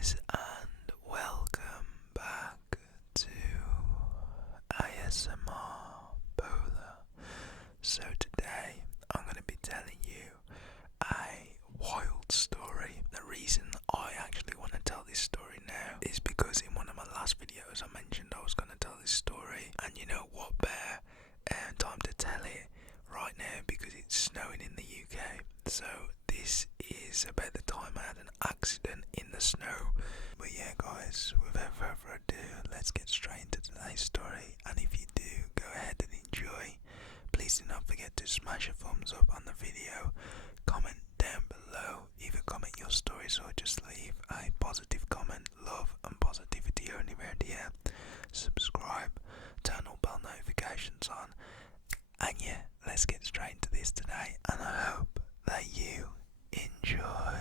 guys, and welcome back to ASMR Polar. So today I'm going to be telling you a wild story. The reason I actually want to tell this story now is because in one of my last videos I mentioned I was going to tell this story, and you know what better time to tell it right now because it's snowing in the UK. So this is about the time I had an accident in the snow. But yeah guys, without further ado, let's get straight into today's story, and if you do, go ahead and enjoy. Please do not forget to smash a thumbs up on the video, comment down below, either comment your stories or just leave a positive comment. Love and positivity only around here. Subscribe, turn all bell notifications on, and yeah, let's get straight into this today, and I hope that you enjoy.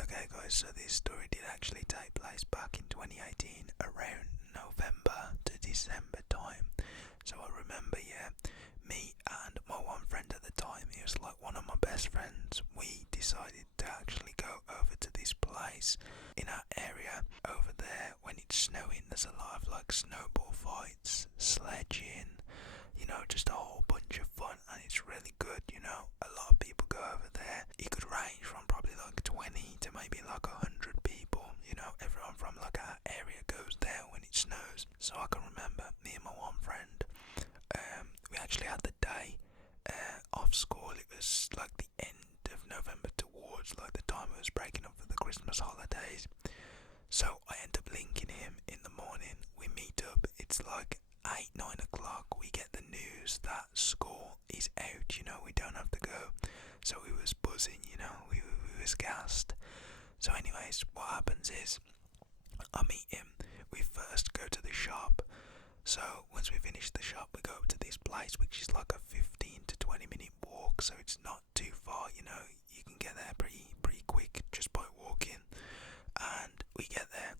Okay guys, so this story did actually take place back in 2018 around November to December time. So I remember, me and my one friend at the time, he was like one of my best friends, we decided to actually go over to this place in our area. Over there, when it's snowing, there's a lot of like snowball fights, sledging, just a whole bunch of fun, and it's really good. A lot of people go over there. It could range from probably like 20 to maybe like 100 people. Everyone from like our area goes there when it snows. So I can remember me and my one friend, we actually had the day off school. It was like the end of November towards like the time it was breaking up for the Christmas holidays. So I end up linking him in the morning. We meet up. It's like 8-9 o'clock. We get the news that school is out. We don't have to go. So we was buzzing. We was gassed. So anyways, what happens is I meet him. We first go to the shop. So once we finish the shop, we go up to this place, which is like a 15 to 20 minute walk. So it's not too far. You can get there pretty quick just by walking. And we get there.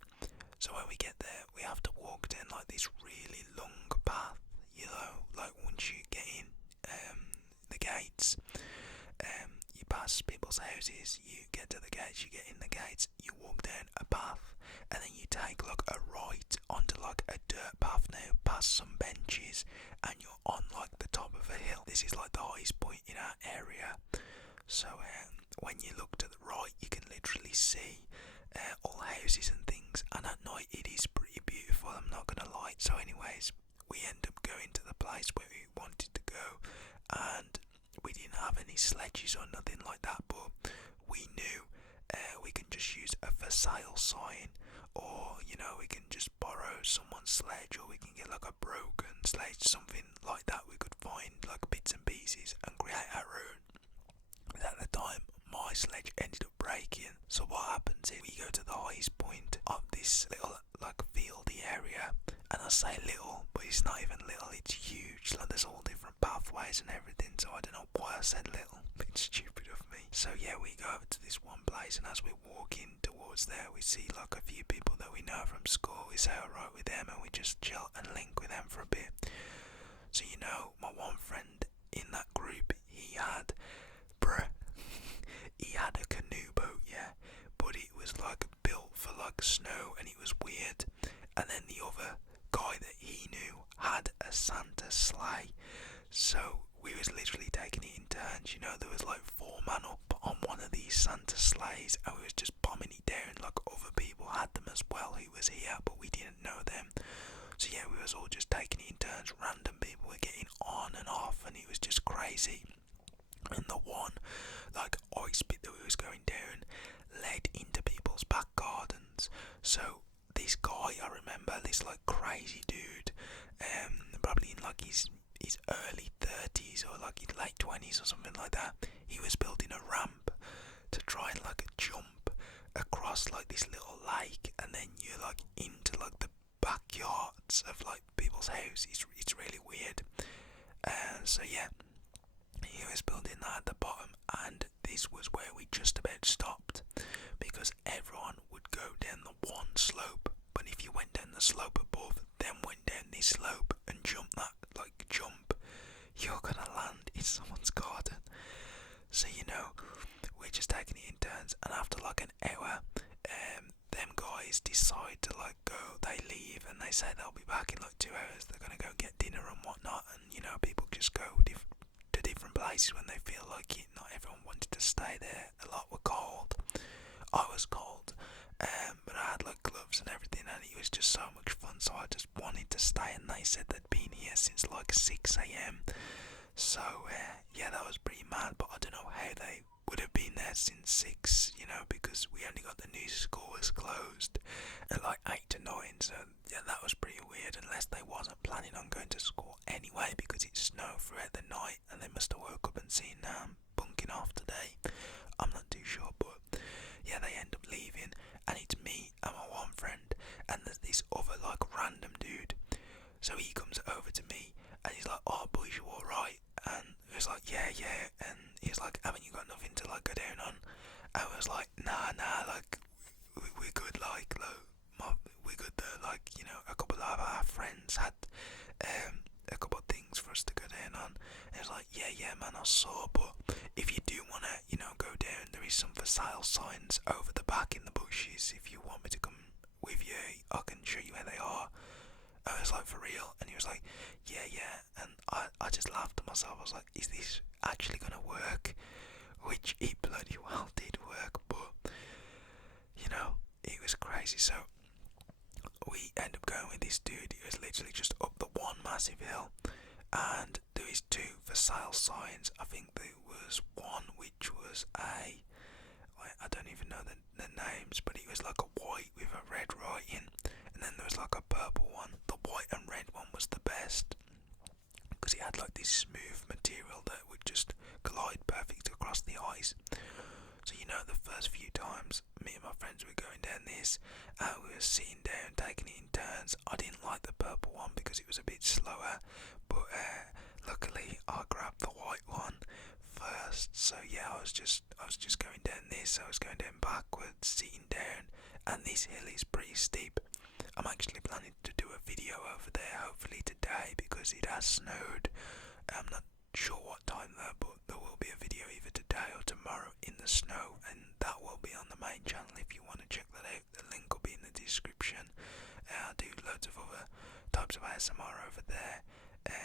So when we get there, we have to walk down like this really long path, like once you get in the gates, you pass people's houses, you get to the gates, you get in the gates, you walk down a path, and then you take like a right onto like a dirt path now, past some benches, and you're on like the top of a hill. This is like the highest point in our area. So when you look to the right, you can literally see all houses and things, and at night it is pretty beautiful, I'm not gonna lie. So anyways, we end up going to the place where we wanted to go, and we didn't have any sledges or nothing like that, but we knew we can just use a for sale sign, or we can just borrow someone's sledge, or we can get like a broken sledge, something like that we could find, like bits and pieces, and create our own. At the time, my sledge ended up breaking. So what happens is we go to the highest point of this little like fieldy area, and I say little, but it's not even little, it's huge. Like there's all different pathways and everything, so I don't know why I said little. It's stupid of me. So yeah, we go over to this one place, and as we're walking towards there, we see like a few people that we know from school. We say alright with them, and we just chill and link with them for a bit. So my one friend in that group, he had a canoe boat, but it was like built for like snow, and it was weird. And then the other guy that he knew had a Santa sleigh. So we was literally taking it in turns. There was like 4 man up on one of these Santa sleighs, and we was just bombing it down. Like other people had them as well who was here, but we didn't know them. So yeah, we was all just taking it in turns. Random people were getting on and off, and it was just crazy. And the one like ice pit that we was going down led into people's back gardens. So this guy, I remember, this like crazy dude, probably in like his early 30s or like his late 20s or something like that, he was building a ramp to try and like jump across like this little lake, and then you're like into like the backyards of like people's houses. It's really weird. So yeah, he was building that at the bottom, and this was where we just about stopped, because everyone would go down the one slope, but if you went down the slope above, then went down this slope and jumped that like jump, you're gonna land in someone's garden. So we're just taking it in turns, and after like an hour, guys decide to like go, they leave and they say they'll be back in like 2 hours. They're gonna go get dinner and whatnot, and you know, people just go to different places when they feel like it. Not everyone wanted to stay there. A lot were cold. I was cold, but I had like gloves and everything, and it was just so much fun. So I just wanted to stay, and they said they'd been here since like 6 a.m. So yeah, that was pretty mad. But I don't know how they would have been there since 6, you know, because we only got the news school was closed at like 8 to 9. So yeah, that was pretty weird. Unless they wasn't planning on going to school anyway, because it snowed throughout the night, and they must have woke up and seen bunking off today. I'm not too sure, but yeah, they end up leaving, and it's me and my one friend, and there's this other like random dude. So he comes over to me and he's like, "Oh boys, you alright?" And it was like, yeah, and he's like, "Haven't you got nothing to like go down on?" And I was like, nah, like we're good, like we're good though, like, you know, a couple of our friends had a couple of things for us to go down on. And it was like, yeah man, I saw, but if you do wanna, you know, go down, there is some for sale signs over the back in the bushes. If you want me to come with you, I can show you where they are. I was like, for real? And he was like, yeah, and I just laughed to myself. I was like, is this actually gonna work? Which it bloody well did work, but you know, it was crazy. So we ended up going with this dude. It was literally just up the one massive hill, and there is 2 for sale signs. I think there was one which was I don't even know the names, but it was like a white with a red writing, and then there was like a purple one. The white and red one was the best, because it had like this smooth material that would just glide perfect across the ice. So you know, the first few times me and my friends were going down this, we were sitting down taking it in turns. I didn't like the purple one because it was a bit slower, but luckily I grabbed the white one first. So yeah, I was just going down this. I was going down backwards, sitting down, and this hill is pretty steep. I'm actually planning to do a video over there hopefully today, because it has snowed. I'm not sure what time though, but there will be a video either today or tomorrow in the snow, and that will be on the main channel if you want to check that out. The link will be in the description. I do loads of other types of ASMR over there.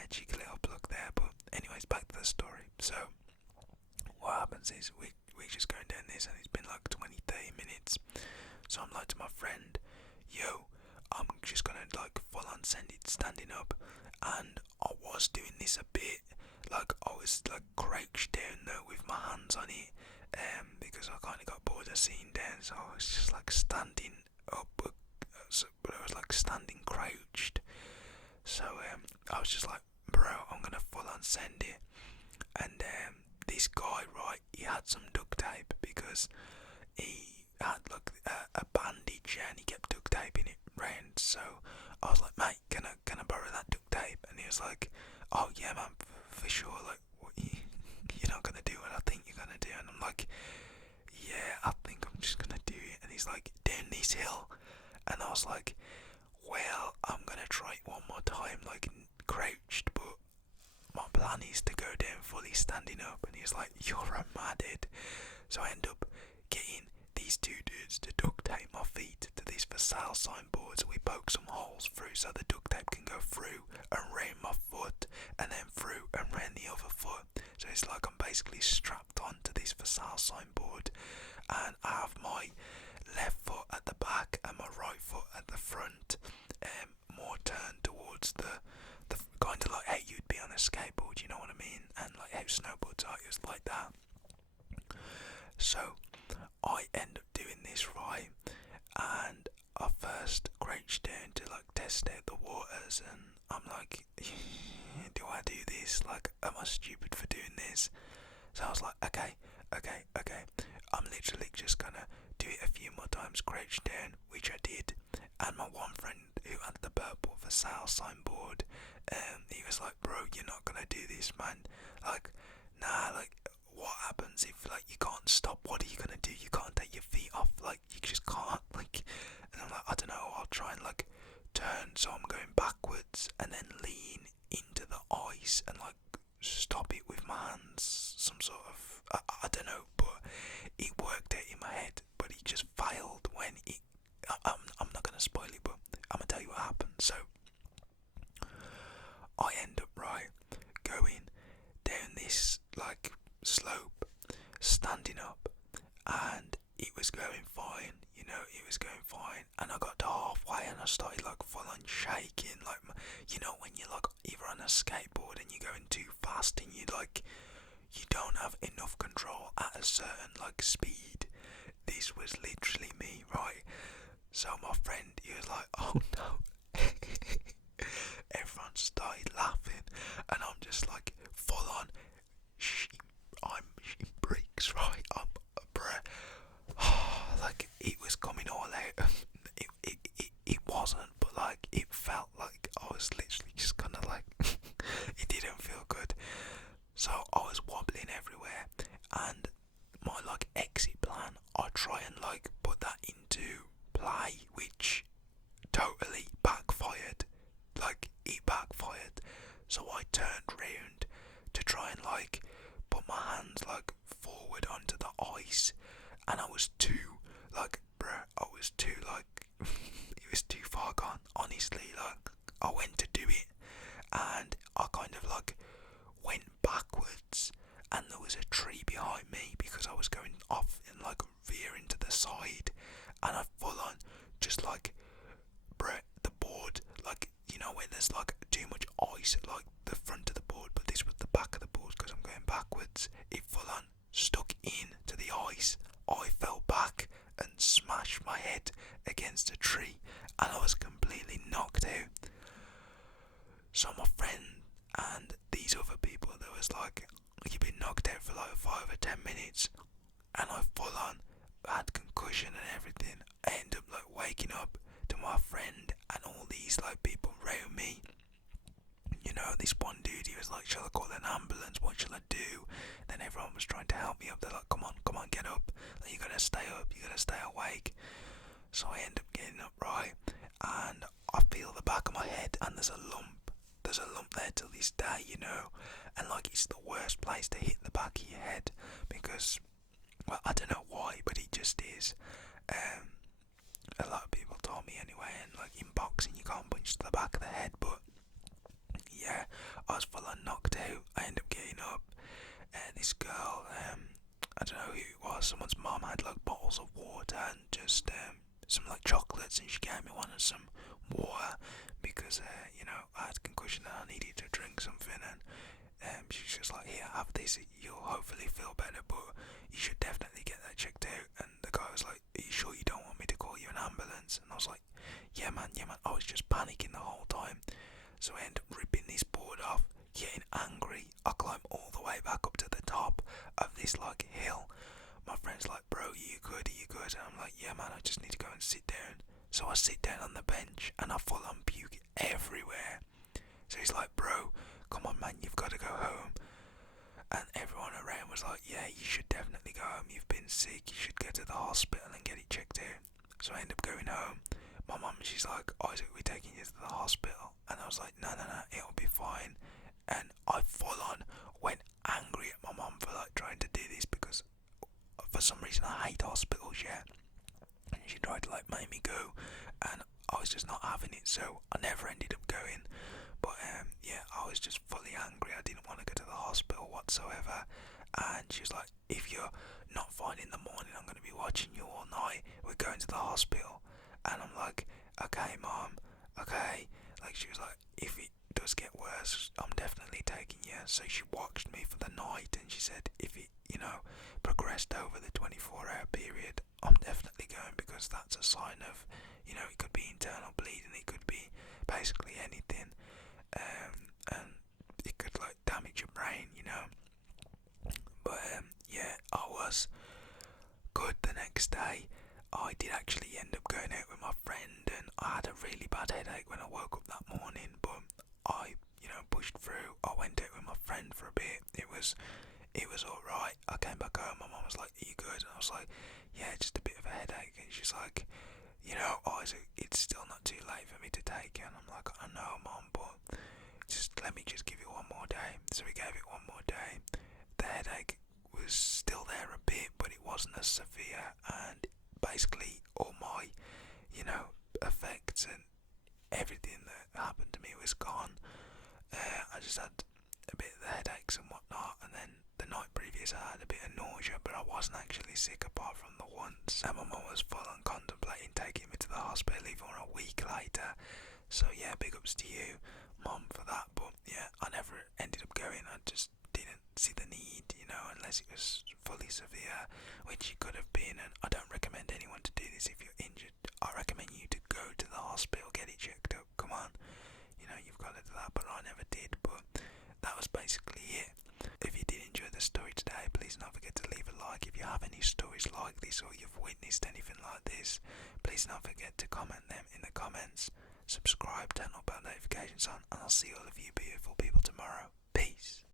Cheeky little plug there. But anyways, back to the story. So what happens is we're just going down this, and it's been like 20-30 minutes. So I'm like to my friend, yo, I'm just gonna like full on send it standing up. And I was doing this a bit, like I was like crouched down though with my hands on it, because I kind of got bored of sitting down, so I was just like standing up, but I was like standing crouched. So I was just like, bro, I'm gonna full on send it. And this guy, right, he had some duct tape, because he had like a bandage and he kept duct taping it round. So I was like, mate, can I borrow that duct tape? And he was like, oh yeah man, for sure, like what, you're not gonna do what I think you're gonna do. And I'm like, yeah, I think I'm just gonna do it. And he's like, down this hill. And I was like, well, I'm gonna try it one more time, like crouched, but my plan is to go down fully standing up. And he's like, you're a madhead. So I end up getting these 2 dudes to duct tape my feet to these for sale signboards. We poke some holes through so the duct tape can go through and round my foot, and then through and round the other foot. So it's like I'm basically strapped onto this for sale signboard, and I have my left foot at the back and my right foot at the front, more turned towards the kind of like how you'd be on a skateboard, you know what I mean? And like how snowboards are, it was like that. So I end up doing this, right, and I first crouched down to like test out the waters, and I'm like, do I do this? Like, am I stupid for doing this? So I was like, okay, I'm literally just gonna do it a few more times, crouch down, which I did. And my one friend who had the purple for sale signboard, he was like, bro, you're not gonna do this, man. Like, nah, like, what happens if like you can't stop? What are you gonna do? You can't take your feet off, like you just can't, like. And I'm like, I don't know, I'll try and like turn so I'm going backwards and then lean into the ice and like stop it with my hands, some sort of, I don't know, but it worked out in my head, but it just failed when it, I'm it was going fine, it was going fine, and I got to halfway and I started like full on shaking, like, when you're like either on a skateboard and you're going too fast and you don't have enough control at a certain like speed. This was literally me, right? So my friend, he was like, oh no. Everyone started laughing, and I'm just like full on I'm shitting bricks, right? Like it was coming all out. It wasn't, but like it felt like I was literally just kind of like it didn't feel good. So I was wobbling everywhere, and my like exit plan, I try and like put that into play, which totally backfired. Like it backfired. So I turned round to try and like put my hands like forward onto the ice, and I was too like, bruh, I was too like it was too far gone. Honestly, like I went to do it, and I kind of like went backwards, and there was a tree behind me because I was going off and like veering to the side, and I full on just like, bruh, the board, like, where there's like too much ice at like the front of the board, but this was the back of the board because I'm going backwards. It full on stuck in to the ice. I fell back and smashed my head against a tree, and I was completely knocked out. So my friend and these other people, there was like, you've been knocked out for like 5 or 10 minutes, and I full on had concussion and everything. I ended up like waking up to my friend and all these like people around me. This one dude, he was like, shall I call an ambulance? What shall I do? Then everyone was trying to help me up. They're like, come on, get up. Like, you gotta stay up, you gotta stay awake. So I end up getting up, right? And I feel the back of my head, and there's a lump. There's a lump there till this day, And like, it's the worst place to hit the back of your head because, well, I don't know why, but it just is. A lot of people told me anyway, and like in boxing you can't punch to the back of the head, but yeah, I was full on knocked out. I ended up getting up, and this girl, I don't know who it was, someone's mum had like bottles of water and just some like chocolates, and she gave me one and some water because I had concussion and I needed to drink something, and she's just like, here, have this, you'll hopefully feel better, but you should definitely get that checked out. And the guy was like, are you sure you don't want me to call you an ambulance? And I was like, yeah man, I was just panicking the whole time. So I ended up ripping this board off, getting angry. I climbed all the way back up to the top of this like hill. My friend's like, bro, are you good? And I'm like, yeah man, I just need to go and sit down. So I sit down on the bench and I full on puke everywhere. So he's like, bro, come on man, you've got to go home. And everyone around was like, yeah, you should definitely go home, you've been sick, you should go to the hospital and get it checked out. So I end up going home. My mum, she's like, Isaac, we're taking you to the hospital. And I was like, no, it'll be fine. And I full on went angry at my mum for like trying to do this because for some reason I hate hospitals, yeah. And she tried to like make me go, and I was just not having it, so I never ended up going. But yeah, I was just fully angry. I didn't want to go to the hospital whatsoever. And she was like, if you're not fine in the morning, I'm going to be watching you all night. We're going to the hospital. And I'm like, okay mom, okay. Like, she was like, if it does get worse, I'm definitely taking you. So she watched me for the night, and she said, if it progressed over the 24-hour period, I'm definitely going, because that's a sign of, it could be internal bleeding, it could be basically anything. And it could like damage your brain, But yeah, I was good the next day. I did actually end up going out with my friend, and I had a really bad headache when I woke up that morning, but I, pushed through. I went out with my friend for a bit. It was alright. I came back home, my mum was like, are you good? And I was like, yeah, just a bit of a headache. And she's like, Isaac, it's still not too late for me to take it. And I'm like, I know mum, but let me just give it one more day. So we gave it one more day. The headache was still there a bit, but it wasn't as severe, and basically all my, effects and everything that happened to me was gone. I just had a bit of the headaches and whatnot, and then the night previous I had a bit of nausea, but I wasn't actually sick apart from the once. And my mum was full on contemplating taking me to the hospital even a week later. So yeah, big ups to you, Mum, for that. But yeah, I never ended up going. I just didn't see the need, unless it was fully severe, which it could have been. And I don't recommend anyone to do this if you're injured. I recommend you to go to the hospital, get it checked up. Come on, you've got to do that. But I never did. But that was basically it. If you did enjoy the story today, please don't forget to leave a like. If you have any stories like this or you've witnessed anything like this, please don't forget to comment them in the comments. Subscribe, turn on bell notifications on, and I'll see all of you beautiful people tomorrow. Peace.